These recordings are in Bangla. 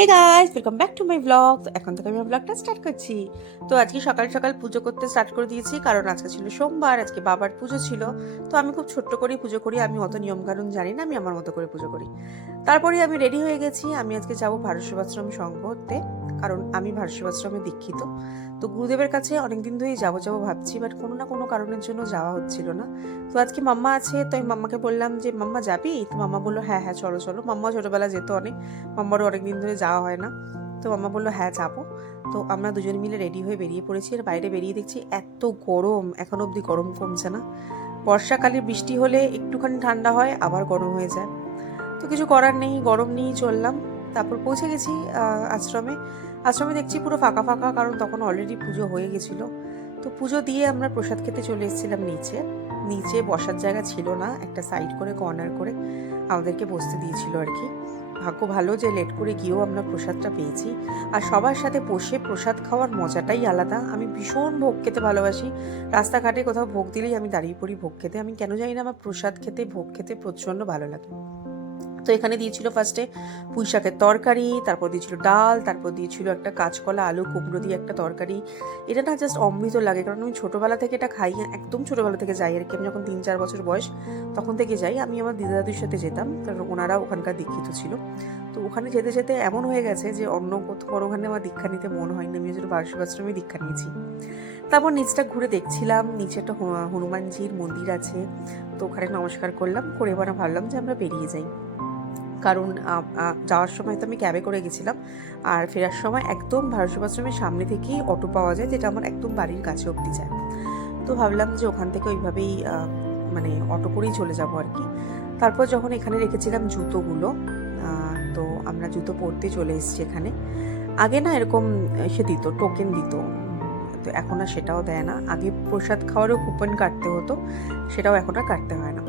Hey guys, welcome back to my blog. তো এখন থেকে আমি ব্লগটা স্টার্ট করছি। তো আজকে সকাল সকাল পুজো করতে স্টার্ট করে দিয়েছি, কারণ আজকে ছিল সোমবার, আজকে বাবার পুজো ছিল। তো আমি খুব ছোট্ট করেই পুজো করি, আমি অত নিয়মকানুন জানি না, আমি আমার মতো করে পুজো করি। তারপরে আমি রেডি হয়ে গেছি, আমি আজকে যাবো ভারত সেবাশ্রম সংঘ করতে, কারণ আমি ভারত সেবাশ্রমে দীক্ষিত। তো গুরুদেবের কাছে অনেকদিন ধরেই যাবো যাবো ভাবছি, বাট কোনো না কোনো কারণের জন্য যাওয়া হচ্ছিল না। তো আজকে মাম্মা আছে, তো আমি মাম্মাকে বললাম যে মাম্মা যাবি? তো মাম্মা বললো হ্যাঁ হ্যাঁ চলো চলো। মাম্মা ছোটোবেলা যেত অনেক, মাম্মারও অনেকদিন ধরে যাওয়া হয় না। তো মাম্মা বললো হ্যাঁ যাবো। তো আমরা দুজনে মিলে রেডি হয়ে বেরিয়ে পড়েছি, আর বাইরে বেরিয়ে দেখছি এত গরম, এখন অবধি গরম কমছে না। বর্ষাকালে বৃষ্টি হলে একটুখানি ঠান্ডা হয়, আবার গরম হয়ে যায়। তো কিছু করার নেই, গরম নিয়েই চললাম। তারপর পৌঁছে গেছি আশ্রমে। আশ্রমে দেখছি পুরো ফাঁকা ফাঁকা, কারণ তখন অলরেডি পুজো হয়ে গেছিলো। তো পুজো দিয়ে আমরা প্রসাদ খেতে চলে এসেছিলাম নিচে। নিচে বসার জায়গা ছিল না, একটা সাইড করে কর্নার করে আমাদেরকে বসতে দিয়েছিল আর কি। ভাগ্য ভালো যে লেট করে গিয়েও আমরা প্রসাদটা পেয়েছি। আর সবার সাথে বসে প্রসাদ খাওয়ার মজাটাই আলাদা। আমি ভীষণ ভোগ খেতে ভালোবাসি। রাস্তাঘাটে কোথাও ভোগ দিলেই আমি দাঁড়িয়ে পড়ি ভোগ খেতে। আমি কেন জানি না, আমার প্রসাদ খেতে ভোগ খেতে প্রচণ্ড ভালো লাগে। তো এখানে দিয়েছিল ফার্স্টে পুঁই শাকের তরকারি, তারপর দিয়েছিল ডাল, তারপর দিয়েছিল একটা কাঁচকলা আলু কুমড়ো দিয়ে একটা তরকারি। এটা না জাস্ট অমৃত লাগে, কারণ আমি ছোটোবেলা থেকে এটা খাই, একদম ছোটোবেলা থেকে যাই আর কি। আমি যখন 3-4 বছর বয়স তখন থেকে যাই। আমি আমার দিদা দাদুর সাথে যেতাম, কারণ ওনারা ওখানকার দীক্ষিত ছিল। তো ওখানে যেতে যেতে এমন হয়ে গেছে যে অন্য কোথাও ওখানে আমার দীক্ষা নিতে মন হয়নি, আমি হচ্ছে ভারত সেবাশ্রমে দীক্ষা নিয়েছি। তারপর নিচটা ঘুরে দেখছিলাম, নিচে একটা হনুমানজির মন্দির আছে। তো ওখানে নমস্কার করলাম, করে এবার ভাবলাম যে আমরা বেরিয়ে যাই। কারণ যাওয়ার সময় তো আমি ক্যাবে করে গেছিলাম, আর ফেরার সময় একদম ভারত সেবাশ্রমের সামনে থেকেই অটো পাওয়া যায়, যেটা আমার একদম বাড়ির কাছে অবধি যায়। তো ভাবলাম যে ওখান থেকে ওইভাবেই মানে অটো করেই চলে যাব আর কি। তারপর যখন এখানে রেখেছিলাম জুতোগুলো, তো আমরা জুতো পরতে চলে এসেছি এখানে। আগে না এরকম এসে দিত, টোকেন দিত, তো এখন আর সেটাও দেয় না। আগে প্রসাদ খাওয়ারও কুপন কাটতে হতো, সেটাও এখন আর কাটতে হয় না।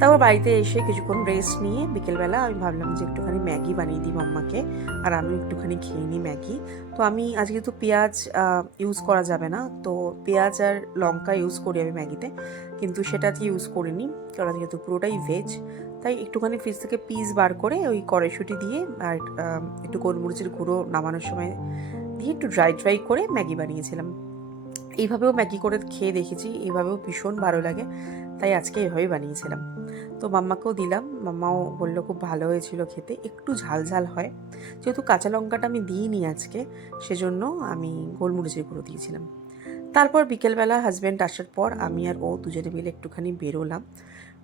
তারপর বাড়িতে এসে কিছুক্ষণ রেস্ট নিয়ে বিকেলবেলা আমি ভাবলাম যে একটুখানি ম্যাগি বানিয়ে দিই মাম্মাকে, আর আমি একটুখানি খেয়ে নিই ম্যাগি। তো আমি আজকে তো পেঁয়াজ ইউজ করা যাবে না, তো পেঁয়াজ আর লঙ্কা ইউজ করি আমি ম্যাগিতে, কিন্তু সেটা আজকে ইউজ করিনি, কারণ আজকে তো পুরোটাই ভেজ। তাই একটুখানি ফ্রিজ থেকে পিস বার করে ওই কড়াইশুঁটি দিয়ে আর একটু গোলমরিচের গুঁড়ো নামানোর সময় দিয়ে একটু ড্রাই ড্রাই করে ম্যাগি বানিয়েছিলাম। এইভাবেও ম্যাগি করে খেয়ে দেখেছি, এইভাবেও ভীষণ ভালো লাগে, তাই আজকে এভাবেই বানিয়েছিলাম। তো মাম্মাকেও দিলাম, মাম্মাও বললো খুব ভালো হয়েছিল খেতে, একটু ঝাল ঝাল হয়। যেহেতু কাঁচা লঙ্কাটা আমি দিইনি আজকে, সেজন্য আমি গোলমরিচের গুঁড়ো দিয়েছিলাম। তারপর বিকেলবেলা হাজব্যান্ড আসার পর আমি আর ও দুজনে মিলে একটুখানি বেরোলাম।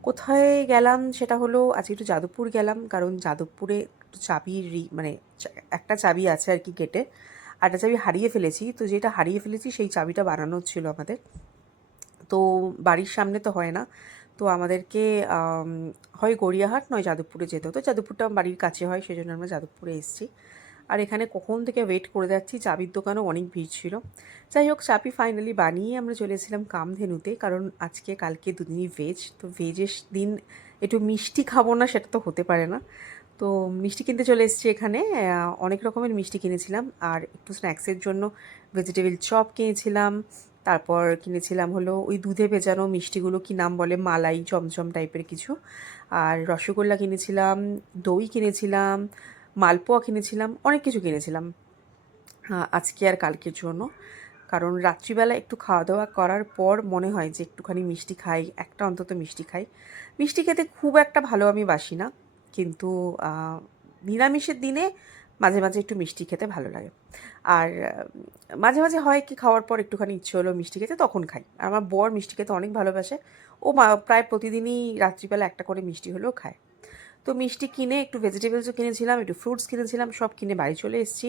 কোথায় গেলাম সেটা হলো, আজকে একটু যাদবপুর গেলাম, কারণ যাদবপুরে চাবির মানে একটা চাবি আছে আর কি গেটে, আর একটা চাবি হারিয়ে ফেলেছি। তো যেটা হারিয়ে ফেলেছি সেই চাবিটা বানানোর ছিল আমাদের। তো বাড়ির সামনে তো হয় না, তো আমাদেরকে হয় গড়িয়াহাট নয় যাদবপুরে যেতে হতো। যাদবপুরটা বাড়ির কাছে হয়, সেজন্য আমরা যাদবপুরে এসেছি। আর এখানে কখন থেকে ওয়েট করে যাচ্ছি, চাবির দোকানেও অনেক ভিড় ছিল। যাই হোক, চাবি ফাইনালি বানিয়ে আমরা চলে এসেছিলাম কামধেনুতে, কারণ আজকে কালকে দুদিনই ভেজ। তো ভেজের দিন একটু মিষ্টি খাবো না সেটা তো হতে পারে না। তো মিষ্টি কিনতে চলে এসেছি এখানে, অনেক রকমের মিষ্টি কিনেছিলাম, আর একটু স্ন্যাক্সের জন্য ভেজিটেবিল চপ কিনেছিলাম। তারপর কিনেছিলাম হলো ওই দুধে ভেজানো মিষ্টিগুলো, কি নাম বলে, মালাই চমচম টাইপের কিছু। আর রসগোল্লা কিনেছিলাম, দই কিনেছিলাম, মালপোয়া কিনেছিলাম, অনেক কিছু কিনেছিলাম আজকে আর কালকের জন্য। কারণ রাত্রিবেলা একটু খাওয়া দাওয়া করার পর মনে হয় যে একটুখানি মিষ্টি খাই, একটা অন্তত মিষ্টি খাই। মিষ্টি খেতে খুব একটা ভালো আমি বাসি না, কিন্তু নিরামিষের দিনে মাঝে মাঝে একটু মিষ্টি খেতে ভালো লাগে। আর মাঝে মাঝে হয় কি, খাওয়ার পর একটুখানি ইচ্ছে হলো মিষ্টি খেতে, তখন খাই। আর আমার বর মিষ্টি খেতে অনেক ভালোবাসে, ও প্রায় প্রতিদিনই রাত্রিবেলা একটা করে মিষ্টি হলেও খায়। তো মিষ্টি কিনে একটু ভেজিটেবলসও কিনেছিলাম, একটু ফ্রুটস কিনেছিলাম, সব কিনে বাড়ি চলে এসেছি।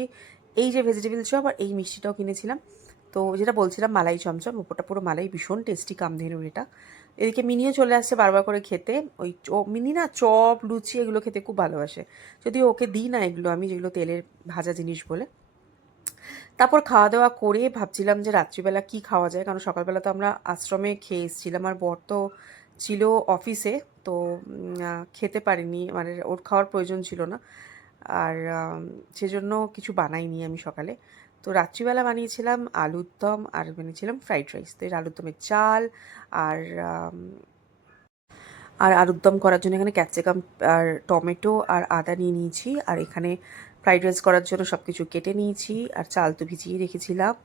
এই যে ভেজিটেবল চপ আর এই মিষ্টিটাও কিনেছিলাম। তো যেটা বলছিলাম মালাই চমচম, ওপরটা পুরো মালাই, ভীষণ টেস্টি কামধেনুর এটা। এদিকে মিনিও চলে আসছে বারবার করে খেতে। ওই মিনি না চপ লুচি এগুলো খেতে খুব ভালোবাসে, যদিও ওকে দিই না এগুলো আমি, যেগুলো তেলের ভাজা জিনিস বলে। তারপর খাওয়া দাওয়া করে ভাবছিলাম যে রাত্রিবেলা কি খাওয়া যায়, কারণ সকালবেলা তো আমরা আশ্রমে খেয়ে এসেছিলাম, আর বর তো ছিল অফিসে, তো খেতে পারিনি, মানে ওর খাওয়ার প্রয়োজন ছিল না। আর সেজন্য কিছু বানাইনি আমি সকালে। তো রাত্রিবেলা বানিয়েছিলাম আলুর দম, আর বানিয়েছিলাম ফ্রাইড রাইস। তো এর আলুর দমের চাল আর আর আলুর দম করার জন্য এখানে ক্যাপসিকাম আর টমেটো আর আদা নিয়ে নিয়েছি, আর এখানে ফ্রাইড রাইস করার জন্য সব কিছু কেটে নিয়েছি, আর চাল তো ভিজিয়ে রেখেছিলাম।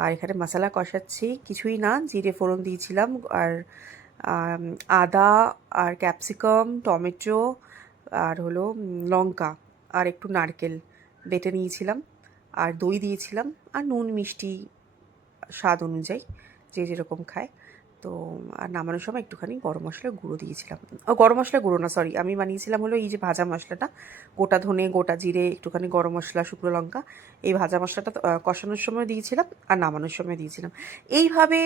আর এখানে মশলা কষাচ্ছি, কিছুই না, জিরে ফোড়ন দিয়েছিলাম, আর আদা আর ক্যাপসিকাম, টমেটো, আর হলো লঙ্কা, আর একটু নারকেল বেটে নিয়েছিলাম, আর দই দিয়েছিলাম, আর নুন মিষ্টি স্বাদ অনুযায়ী যে যেরকম খায়। তো আর নামানোর সময় একটুখানি গরম মশলার গুঁড়ো দিয়েছিলাম। গরম মশলা গুঁড়ো না, সরি, আমি বানিয়েছিলাম হলো এই যে ভাজা মশলাটা, গোটা ধনে, গোটা জিরে, একটুখানি গরম মশলা, শুকনো লঙ্কা, এই ভাজা মশলাটা কষানোর সময় দিয়েছিলাম আর নামানোর সময় দিয়েছিলাম। এইভাবে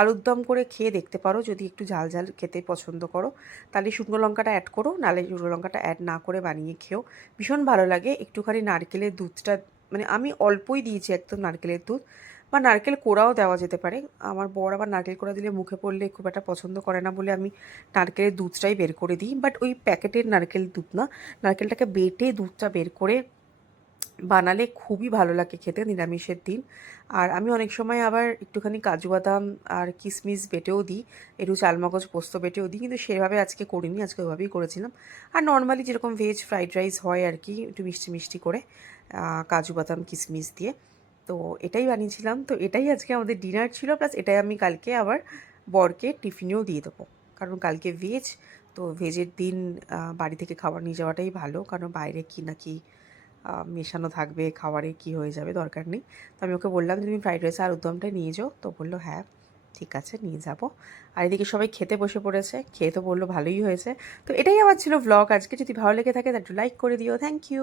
আলুর দম করে খেয়ে দেখতে পারো, যদি একটু ঝাল ঝাল খেতে পছন্দ করো তাহলে শুকনো লঙ্কাটা অ্যাড করো, নাহলে শুকনো লঙ্কাটা অ্যাড না করে বানিয়ে খেও, ভীষণ ভালো লাগে। একটুখানি নারকেলের দুধটা, মানে আমি অল্পই দিয়েছি একদম নারকেলের দুধ, বা নারকেল কোড়াও দেওয়া যেতে পারে। আমার বর আবার নারকেল কোড়া দিলে মুখে পড়লে খুব একটা পছন্দ করে না বলে আমি নারকেলের দুধটাই বের করে দিই, বাট ওই প্যাকেটের নারকেল দুধ না, নারকেলটাকে বেটে দুধটা বের করে বানালে খুবই ভালো লাগে খেতে নিরামিষের দিন। আর আমি অনেক সময় আবার একটুখানি কাজু বাদাম আর কিশমিশ বেটেও দিই, একটু চালমগজ পোস্ত বেটেও দিই, কিন্তু সেভাবে আজকে করিনি, আজকে ওইভাবেই করেছিলাম। আর নর্মালি যেরকম ভেজ ফ্রাইড রাইস হয় আর কি, একটু মিষ্টি মিষ্টি করে কাজু বাদাম কিশমিশ দিয়ে, তো এটাই বানিয়েছিলাম। তো এটাই আজকে আমাদের ডিনার ছিল, প্লাস এটাই আমি কালকে আবার বরকে টিফিনেও দিয়ে দেবো, কারণ কালকে ভেজ, তো ভেজের দিন বাড়ি থেকে খাবার নিয়ে যাওয়াটাই ভালো, কারণ বাইরে কি না কি মেশানো থাকবে, খাবারে কি হয়ে যাবে, দরকার নেই। তো আমি ওকে বললাম তুমি ফ্রাইড রাইস আর উদ্যমটাই নিয়ে যাও, তো বললো হ্যাঁ ঠিক আছে নিয়ে যাব। আর এদিকে সবাই খেতে বসে পড়েছে, খেয়ে তো বললো ভালোই হয়েছে। তো এটাই আমার ছিল ভ্লগ আজকে, যদি ভালো লেগে থাকে তাহলে একটু লাইক করে দিও, থ্যাংক ইউ।